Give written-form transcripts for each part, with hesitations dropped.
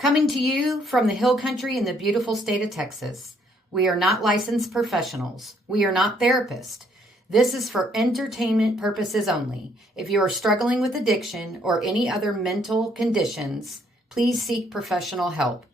Coming to you from the hill country in the beautiful state of Texas. We are not licensed professionals. We are not therapists. This is for entertainment purposes only. If you are struggling with addiction or any other mental conditions, please seek professional help.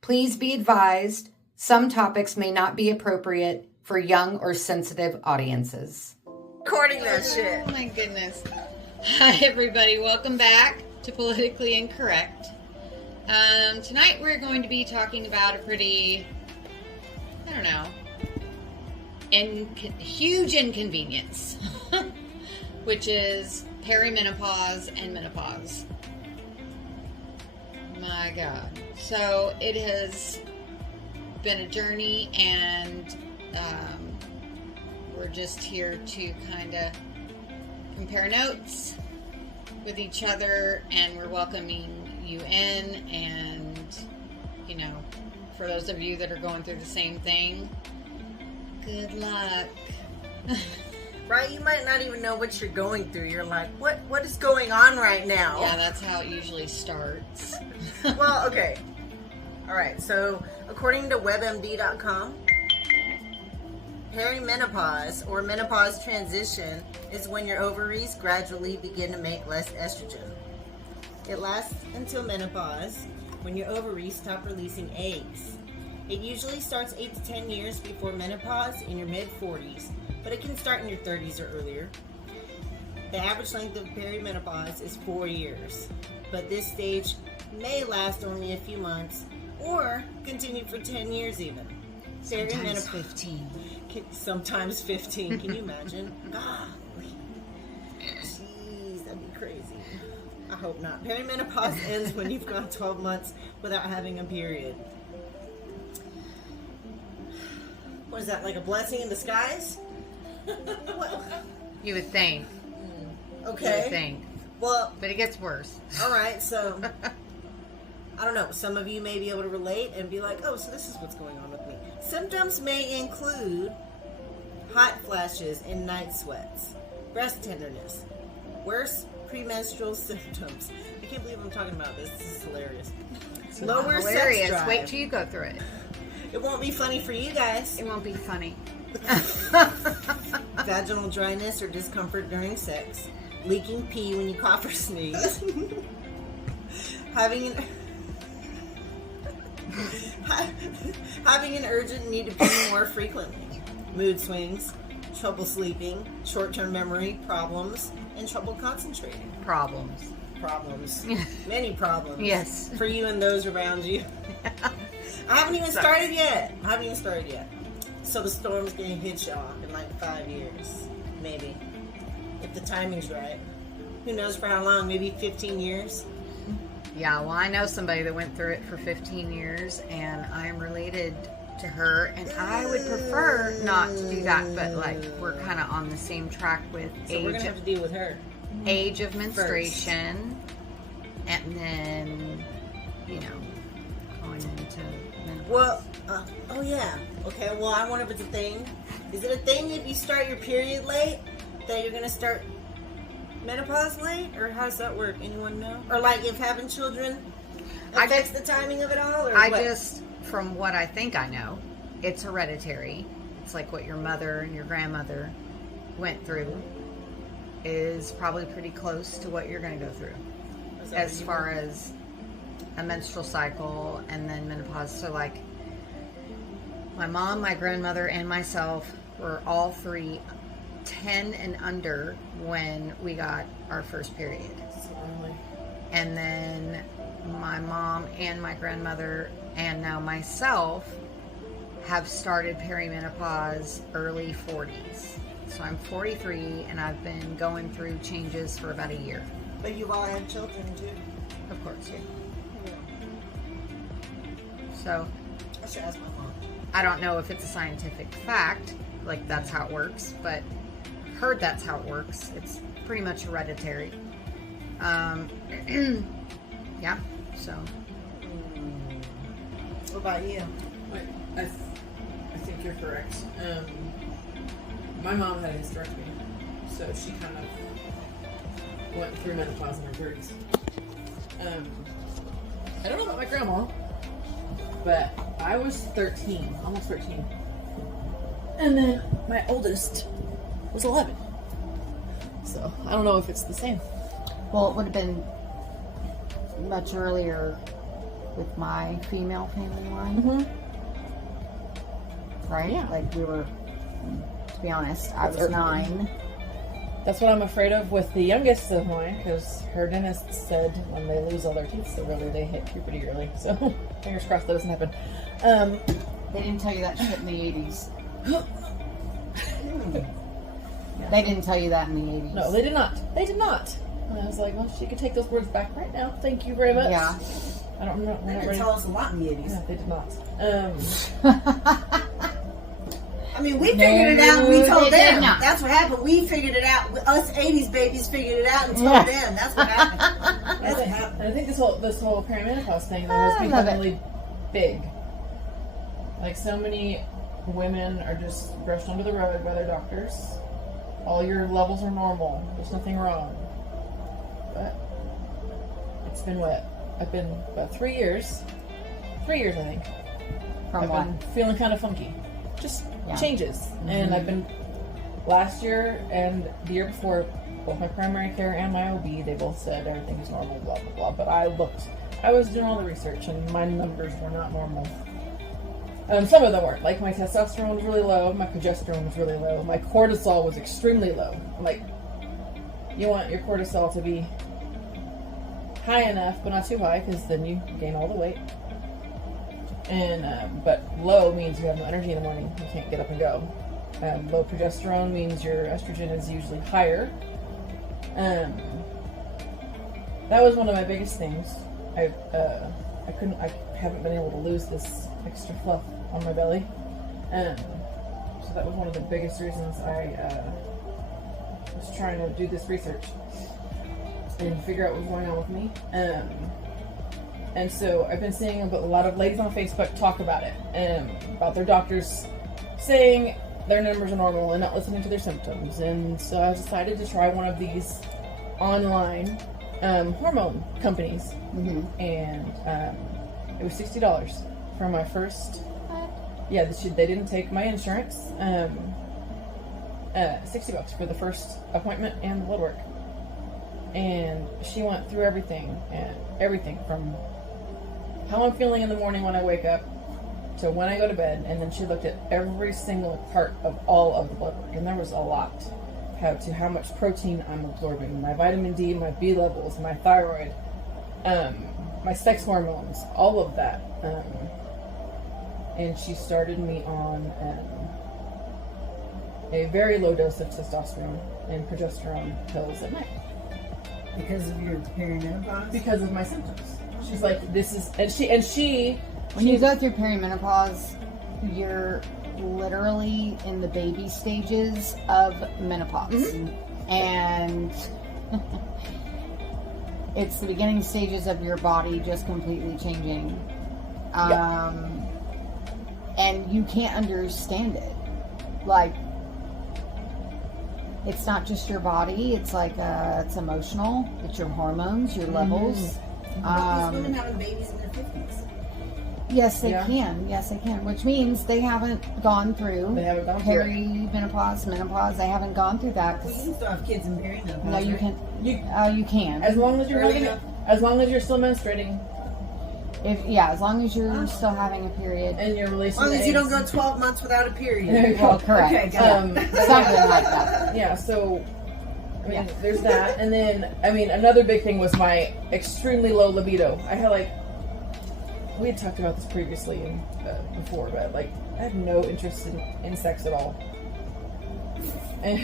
Please be advised, some topics may not be appropriate for young or sensitive audiences. Recording that shit. Oh my goodness. Hi everybody, welcome back to Politically Incorrect. Tonight we're going to be talking about a pretty, huge inconvenience, which is perimenopause and menopause. My God. So it has been a journey, and we're just here to kind of compare notes with each other, and we're welcoming you in, and for those of you that are going through the same thing, good luck. Right? You might not even know what you're going through. You're like, what is going on right now? Yeah, that's how it usually starts. Well, okay. Alright, so according to WebMD.com, perimenopause or menopause transition is when your ovaries gradually begin to make less estrogen. It lasts until menopause, when your ovaries stop releasing eggs. It usually starts 8 to 10 years before menopause in your mid-40s, but it can start in your 30s or earlier. The average length of perimenopause is 4 years, but this stage may last only a few months or continue for 10 years even. Sometimes 15. Sometimes 15. Can you imagine? Golly. Jeez, that'd be crazy. I hope not. Perimenopause ends when you've gone 12 months without having a period. What is that, like a blessing in disguise? What? You would think. Okay. You would think. Well, but it gets worse. All right, so I don't know. Some of you may be able to relate and be like, oh, so this is what's going on with me. Symptoms may include hot flashes and night sweats, breast tenderness, worse premenstrual symptoms. I can't believe I'm talking about this. This is hilarious. It's Lower hilarious. sex drive. Wait till you go through it. It won't be funny for you guys. It won't be funny. Vaginal dryness or discomfort during sex, leaking pee when you cough or sneeze, having an urgent need to pee more frequently, mood swings, trouble sleeping, short-term memory problems, and trouble concentrating. Problems. Many problems. Yes. For you and those around you. I haven't even started yet. So the storm's gonna hit y'all in like 5 years. Maybe. If the timing's right. Who knows for how long? Maybe 15 years? Yeah, well, I know somebody that went through it for 15 years, and I am related to her, and I would prefer not to do that, but like we're kind of on the same track with so we're gonna have to deal with her. Age of menstruation, and then going into menopause. Well, oh yeah. Okay, well, I wonder if it's a thing. Is it a thing if you start your period late that you're gonna start menopause late, or how does that work? Anyone know? Or like if having children affects the timing of it all? Or just, from what I think I know, it's hereditary. It's like what your mother and your grandmother went through is probably pretty close to what you're going to go through as far as a menstrual cycle and then menopause. So like my mom, my grandmother, and myself were all three 10 and under when we got our first period. And then my mom and my grandmother and now myself have started perimenopause early 40s. So I'm 43 and I've been going through changes for about a year. But you've all had children too? Of course, yeah. So I should ask my mom. I don't know if it's a scientific fact, like that's how it works, but heard that's how it works. It's pretty much hereditary. Yeah, so. What about you? I think you're correct. My mom had a hysterectomy, so she kind of went through menopause in her 30s. I don't know about my grandma, but I was 13, almost 13. And then my oldest was 11. So I don't know if it's the same. Well, it would have been much earlier with my female family line. Mm-hmm. Right? Yeah. Like we were, to be honest, I was early. 9. That's what I'm afraid of with the youngest of mine, because her dentist said when they lose all their teeth so early, they hit puberty early. So fingers crossed that doesn't happen. They didn't tell you that shit in the 80s. They didn't tell you that in the 80s. No, they did not. They did not. And I was like, well, she could take those words back right now. Thank you very much. Yeah. I don't know. They didn't tell us a lot in the 80s. No, they did not. I mean, we figured it out and we they told did them. not. That's what happened. We figured it out. Us 80s babies figured it out and told Yeah. them. That's what happened. That's what happened. And I think this whole perimenopause thing though, has I become love it. really big. Like so many women are just brushed under the rug by their doctors. All your levels are normal. There's nothing wrong. But it's been what? I've been about 3 years. 3 years, I think. From I've what? been feeling kind of funky. Just Yeah. changes. And I've been last year and the year before, both my primary care and my OB, they both said everything is normal, blah blah blah. But I was doing all the research and my numbers were not normal. Some of them weren't. Like my testosterone was really low, my progesterone was really low, my cortisol was extremely low. Like, you want your cortisol to be high enough, but not too high, because then you gain all the weight. And but low means you have no energy in the morning. You can't get up and go. Low progesterone means your estrogen is usually higher. That was one of my biggest things. I haven't been able to lose this extra fluff on my belly. So that was one of the biggest reasons I was trying to do this research and figure out what was going on with me. And so I've been seeing a lot of ladies on Facebook talk about it, about their doctors saying their numbers are normal and not listening to their symptoms. And so I decided to try one of these online hormone companies. Mm-hmm. And it was $60 for my first. Yeah, they didn't take my insurance. $60 for the first appointment and the blood work. And she went through everything from how I'm feeling in the morning when I wake up to when I go to bed, and then she looked at every single part of all of the blood work, and there was a lot. How much protein I'm absorbing, my vitamin D, my B levels, my thyroid, my sex hormones, all of that. And she started me on a very low dose of testosterone and progesterone pills at night. Because of your perimenopause? Because of my symptoms. She's like, this is, and she When you go through perimenopause, you're literally in the baby stages of menopause. Mm-hmm. And it's the beginning stages of your body just completely changing. And you can't understand it. Like, it's not just your body, it's like, it's emotional, it's your hormones, your levels. These women having babies in their 50s. Yes, they Yeah. can. Yes, they can. Which means they haven't gone through perimenopause, menopause. They haven't gone through that. Well, you can still have kids in perimenopause. No, you right? can. You You can. as long as you're Early having, enough. as long as you're still menstruating As long as you're still having a period. and you're As releasing. long the as you don't eggs. go 12 months without a period. There you go. Well, correct. Okay, got it. Something like that. Yeah, so I mean, Yeah. there's that, and then another big thing was my extremely low libido. I had we had talked about this previously and before, but I had no interest in sex at all, and,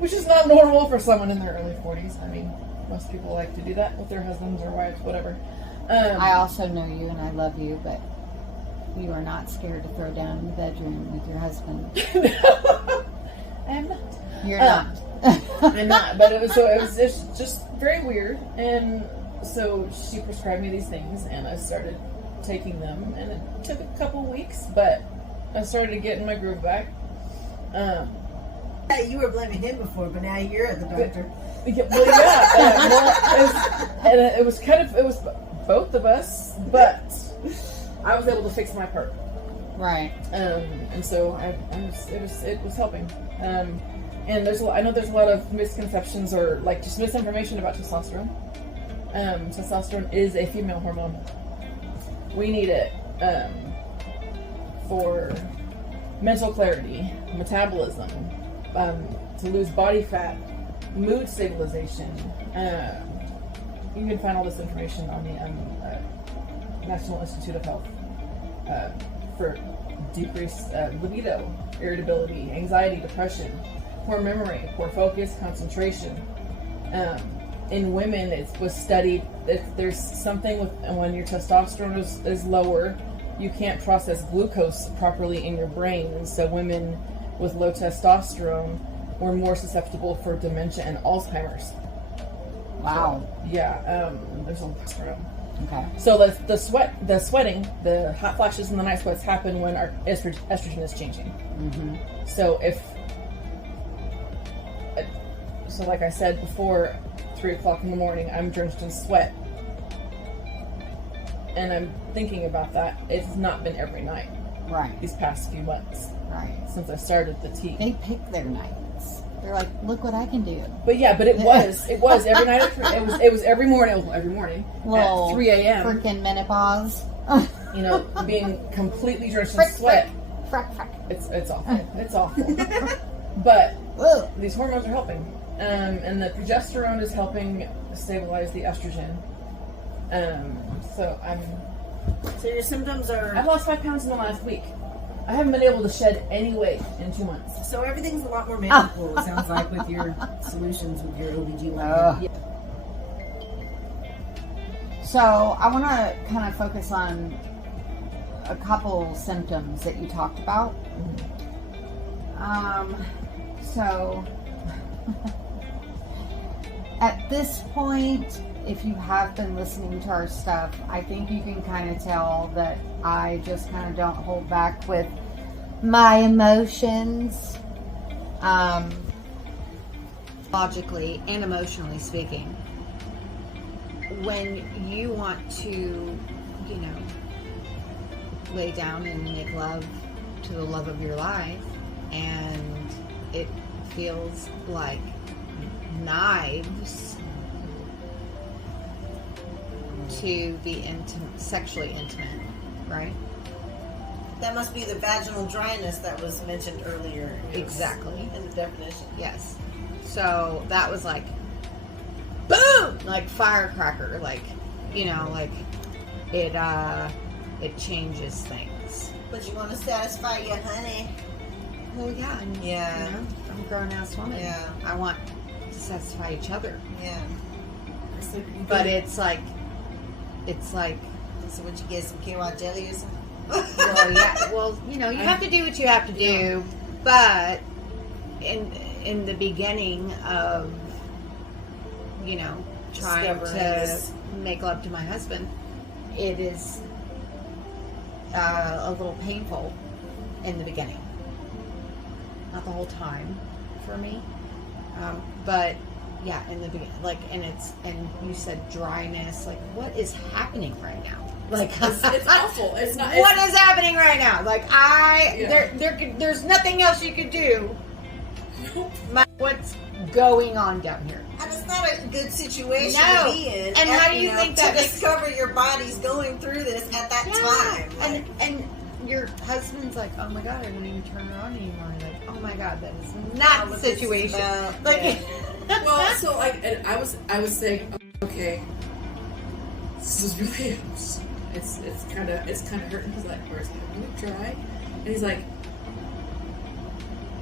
which is not normal for someone in their early 40s. I mean, most people like to do that with their husbands or wives, whatever. I also know you and I love you, but you are not scared to throw down in the bedroom with your husband. I am not. You're not. I'm not, but it was just very weird, and so she prescribed me these things, and I started taking them, and it took a couple weeks, but I started to get in my groove back. You were blaming him before, but now you're at the doctor. It was both of us, but I was able to fix my part. Right. And so it was helping. And I know there's a lot of misconceptions or like just misinformation about testosterone. Testosterone is a female hormone. We need it for mental clarity, metabolism, to lose body fat, mood stabilization. You can find all this information on the National Institute of Health for decreased libido, irritability, anxiety, depression, poor memory, poor focus, concentration. In women, it was studied that there's something with when your testosterone is lower, you can't process glucose properly in your brain, and so women with low testosterone were more susceptible for dementia and Alzheimer's. Wow. So, yeah, there's a lot of room. Okay. So the sweating, the hot flashes and the night sweats happen when our estrogen is changing. Mm-hmm. So like I said before, 3 o'clock in the morning, I'm drenched in sweat, and I'm thinking about that. It's not been every night. Right. These past few months. Right. Since I started the tea. They pick their nights. They're like, look what I can do. But it was every night. It was every morning. Well, at 3 a.m. Freaking menopause. You know, being completely drenched in sweat. Frack. It's awful. It's awful. But Ugh. these hormones are helping, and the progesterone is helping stabilize the estrogen. So your symptoms are. I've lost 5 pounds in the last week. I haven't been able to shed any weight in 2 months. So everything's a lot more manageable, it sounds like, with your solutions with your OBGYN. So I want to kind of focus on a couple symptoms that you talked about. So at this point, if you have been listening to our stuff, I think you can kind of tell that I just kind of don't hold back with my emotions, logically and emotionally speaking. When you want to, lay down and make love to the love of your life, and it feels like knives to be sexually intimate, right? That must be the vaginal dryness that was mentioned earlier. Exactly. In the definition. Yes. So that was like, boom! Like firecracker. Like, it changes things. But you want to satisfy your honey. Well, yeah. Yeah. I'm a grown-ass woman. Yeah. I want to satisfy each other. Yeah. But it's like... So would you get some KY jelly or something? Well, yeah. Well, you have to do what you have to do. But in the beginning of, trying to make love to my husband, it is a little painful in the beginning. Not the whole time for me. But yeah, in the beginning, and you said dryness. Like, what is happening right now? Like, it's awful. It's not. What is happening right now? Like, there's nothing else you could do. What's going on down here? And it's not a good situation No. to be in. And how do you think that to makes- discover your body's going through this at that time? Like, And your husband's like, oh my god, I don't even turn her on anymore. Like, oh my god, that is not the what this is situation. about. Like, Yeah. Well, so and I was saying, okay, this is really it's kind of hurting. He's like, where's it really dry? And he's like,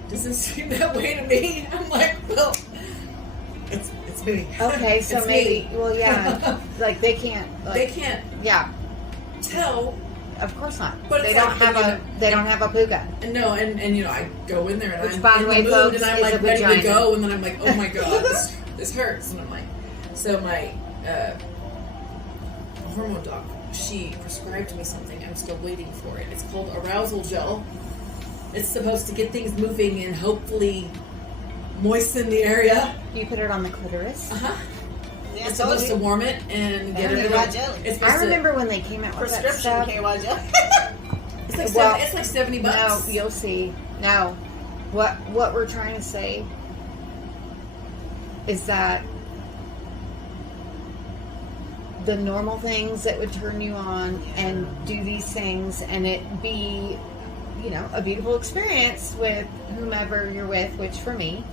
does it seem that way to me? I'm like, well, it's me. okay, so It's maybe, me. well, yeah, like they can't. Like, They can't Yeah, tell. of course not. But they it's don't like, have they don't have a poo gun. And no, and I go in there and Which, I'm by the in way, the mood folks, and I'm is like a ready to vagina. go, and then I'm like, oh my god, this hurts, and I'm like, so my hormone doc, she prescribed me something. I'm still waiting for it. It's called arousal gel. It's supposed to get things moving and hopefully moisten the area. Do you put it on the clitoris? Uh-huh. Yeah, It's supposed to warm it and get it. KY jelly. It's supposed I remember when they came out with that Prescription stuff. KY jelly. It's like $70. No, you'll see. No, what we're trying to say is that the normal things that would turn you on and do these things, and it be, you know, a beautiful experience with whomever you're with, which for me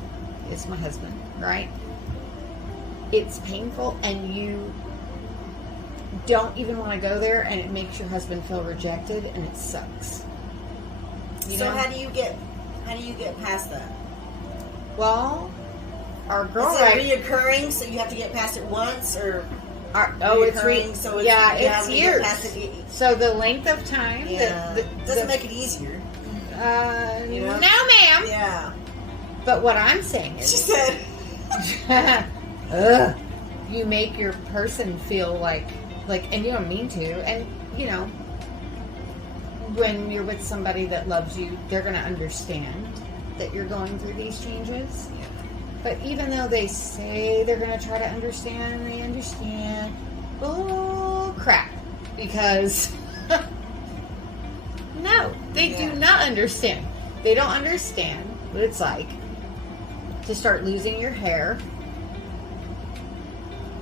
is my husband, right? It's painful, and you don't even want to go there, and it makes your husband feel rejected, and it sucks. You So know? how do you get past that? Well, our girl, Is right? it reoccurring, so you have to get past it once, or It's reoccurring, so it's, yeah, you it's have to years. get past it? So the length of time, Yeah, doesn't make it easier. You know? no, ma'am. Yeah, But what I'm saying she is, said. you make your person feel like, and you don't mean to, and you know, when you're with somebody that loves you, they're going to understand that you're going through these changes. But even though they say they're going to try to understand, and they understand, oh crap, because no, they do not understand. They don't understand what it's like to start losing your hair,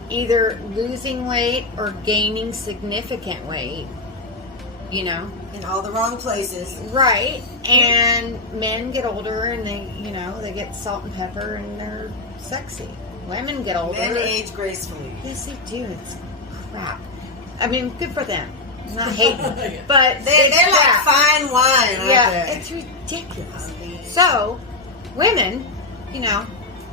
either losing weight or gaining significant weight, you know. In all the wrong places. Right. And men get older and they, you know, they get salt and pepper and they're sexy. Women get older. Men age gracefully. Yes, they do. It's crap. I mean, good for them. I'm not hating. But They're it's like crap. fine wine, aren't Yeah, they? it's ridiculous. So, women, you know,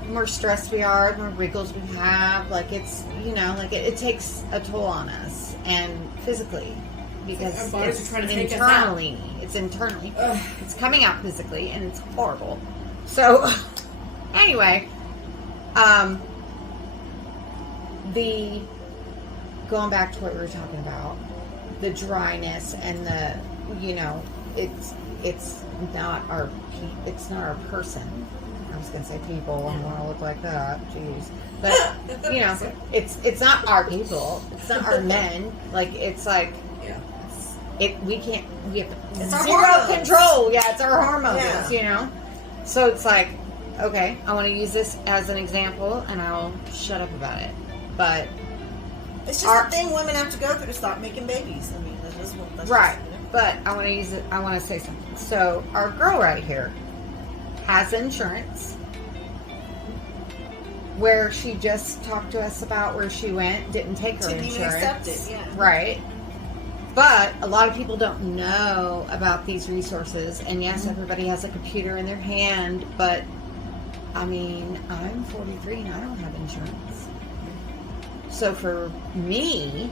the more stressed we are, the more wrinkles we have, like it's, you know, like it takes a toll on us and physically. Because Our bodies it's are trying to take us out. internally. It's internally. It's coming out physically, and it's horrible. So, anyway, the going back to what we were talking about, the dryness and the, you know, it's not our person. I was gonna say people. I don't want to look like that. Jeez, but you know, it's not our people. It's not our men. Like it's like. We have It's our zero hormones. control. Yeah, it's our hormones, Yeah. you know? So it's like, okay, I want to use this as an example and I'll shut up about it. But, It's just a thing women have to go through to stop making babies. I mean, that's right. Just, you know. But I want to use it, I want to say something. So our girl right here has insurance where she just talked to us about where she went, didn't take her Didn't even insurance. accept it, yeah. Right. But a lot of people don't know about these resources. And yes, everybody has a computer in their hand, but I mean, I'm 43 and I don't have insurance. So for me,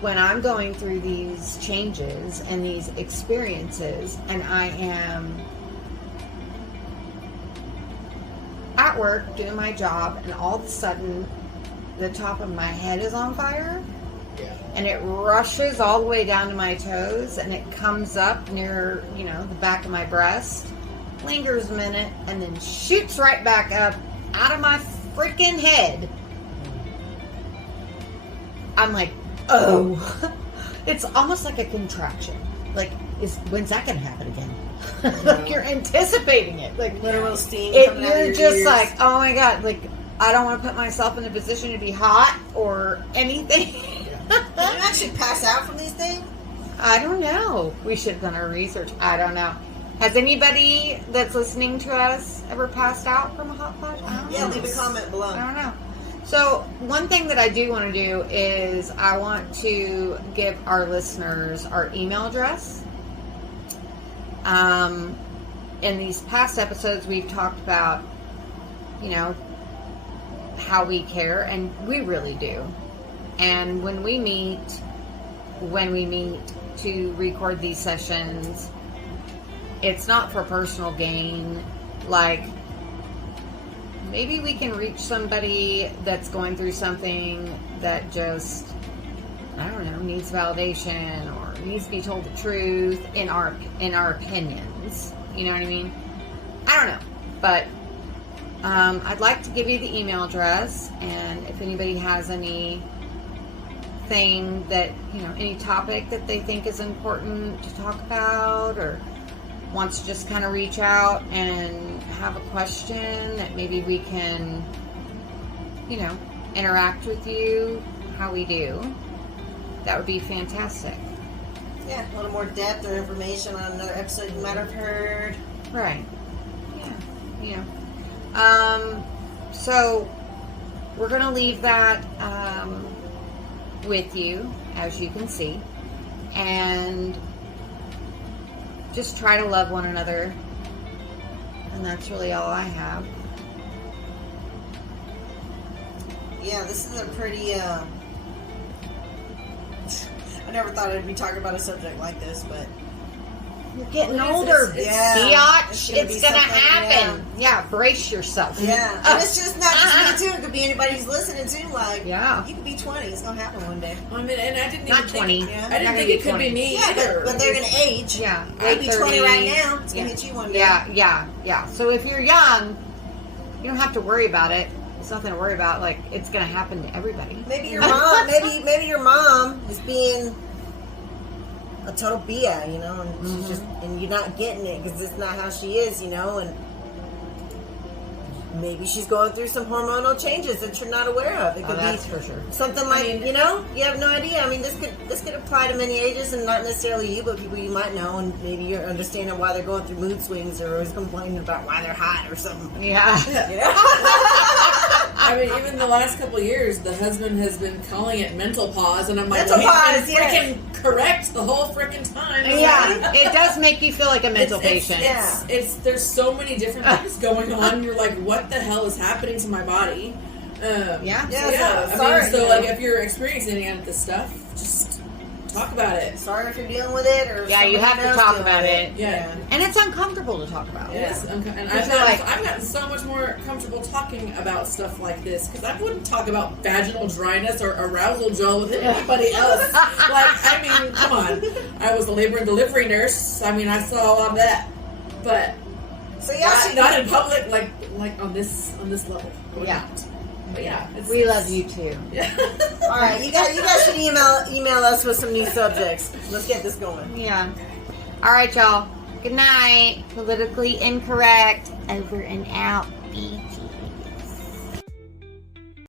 when I'm going through these changes and these experiences, and I am at work doing my job, and all of a sudden the top of my head is on fire, and it rushes all the way down to my toes, and it comes up near, you know, the back of my breast, lingers a minute, and then shoots right back up out of my freaking head. I'm like, oh. It's almost like a contraction. Like, when's that going to happen again? Like, you're anticipating it. Like, Literal steam coming out of you're your just ears. like, oh my God, like, I don't want to put myself in a position to be hot or anything. Can you actually pass out from these things? I don't know. We should have done our research. I don't know. Has anybody that's listening to us ever passed out from a hot flash? I don't Yeah, know. leave a comment below. I don't know. So, one thing that I do want to do is I want to give our listeners our email address. In these past episodes, we've talked about, you know, how we care, and we really do. And when we meet to record these sessions, it's not for personal gain. Like, maybe we can reach somebody that's going through something that just, I don't know, needs validation or needs to be told the truth in our opinions. You know what I mean? I don't know. But I'd like to give you the email address, and if anybody has any thing that, any topic that they think is important to talk about, or wants to just kind of reach out and have a question that maybe we can, interact with you how we do, that would be fantastic. Yeah, a little more depth or information on another episode you might have heard. Right. Yeah. So we're going to leave that with you, as you can see, and just try to love one another. And that's really all I have. Yeah, this is a pretty, I never thought I'd be talking about a subject like this, but You're getting Well, older, yeah, biatch. it's gonna It's be gonna something, happen. Yeah, brace yourself. yeah. And it's just not just me too. It could be anybody who's listening too. Like, Yeah. you could be 20. It's gonna happen one day. I mean, and I didn't Not even 20. think, Yeah. I Not didn't gonna think be it could 20. be me Yeah, either. but they're gonna age. Yeah. I'd be 20 right 30. now. It's gonna Yeah. hit you one day. Yeah. So if you're young, you don't have to worry about it. It's nothing to worry about. Like, it's gonna happen to everybody. Maybe your mom. maybe your mom is being a total bia, and she's just, and you're not getting it because it's not how she is, and maybe she's going through some hormonal changes that you're not aware of. It could That's be for sure. something like, you have no idea. I mean, this could apply to many ages, and not necessarily you, but people you might know, and maybe you're understanding why they're going through mood swings or always complaining about why they're hot or something. Yeah. I mean, even the last couple of years, the husband has been calling it mental pause, and I'm like, Mental well, pause, he's been freaking correct the whole freaking time. Yeah. It does make you feel like a mental patient. It's there's so many different things going on. You're like, what the hell is happening to my body? Yeah. Like, if you're experiencing any of this stuff, just talk about it. Sorry if you're dealing with it, or Yeah, you have to somebody else talk dealing about with it. Yeah. And it's uncomfortable to talk about. It is, and Because I've gotten so much more comfortable talking about stuff like this because I wouldn't talk about vaginal dryness or arousal gel with anybody else. I mean, come on. I was a labor and delivery nurse. I mean, I saw a lot of that, but So yeah, not in public, like on this level. Yeah. But yeah, We love you too. Yeah. all right, you guys should email us with some new subjects. Let's get this going. Yeah. All right, y'all. Good night. Politically incorrect. Over and out. Beach.